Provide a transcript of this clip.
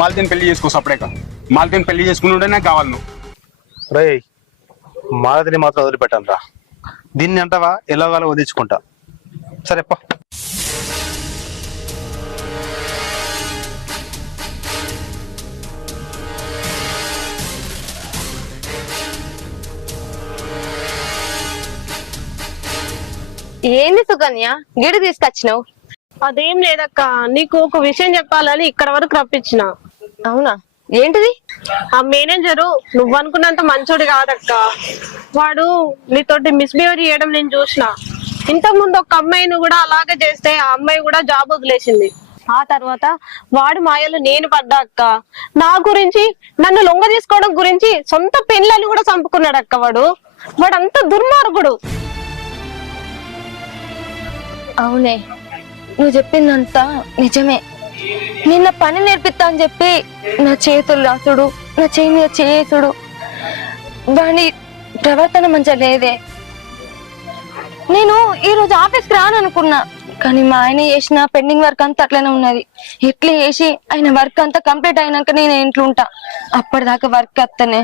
మాలతీని పెళ్లి చేసుకో సపరేక. మాలతీని పెళ్లి చేసుకుని నాకు కావాలి నువ్వు. రే మాలతిని మాత్రం వదిలిపెట్టాను రా. దీన్ని అంటావా ఎలాగాలో వదిలించుకుంటా. సరేప్ప. ఏంది సుకన్య గిడి తీసుకొచ్చినావు? అదేం లేదక్క, నీకు ఒక విషయం చెప్పాలని ఇక్కడ వరకు రప్పించిన. అవునా, ఏంటిది? ఆ మేనేజరు నువ్వు అనుకున్నంత మంచోడు కాదక్క. వాడు నీతోటి మిస్బిహేవ్ చేయడం నేను చూసిన. ఇంతకు ముందు ఒక అమ్మాయిని కూడా అలాగే చేస్తే ఆ అమ్మాయి కూడా జాబ్ వదిలేసింది. ఆ తర్వాత వాడు మాయలు నేను పడ్డా అక్క. నా గురించి నన్ను లొంగ తీసుకోవడం గురించి సొంత పెళ్ళని కూడా చంపుకున్నాడు అక్క. వాడు అంత దుర్మార్గుడు. అవునే, నువ్వు చెప్పిందంతా నిజమే. నిన్న పని నేర్పిస్తా అని చెప్పి నా చేతులు రాసుడు, నా చేయి మీద చేసుడు, వాడి ప్రవర్తన మంచిగా లేదే. నేను ఈరోజు ఆఫీస్కి రాననుకున్నా, కానీ మా ఆయన చేసిన పెండింగ్ వర్క్ అంతా అట్లనే ఉన్నది. ఎట్లా చేసి ఆయన వర్క్ అంతా కంప్లీట్ అయినాక నేను ఇంట్లో ఉంటా. అప్పటిదాకా వర్క్ వస్తేనే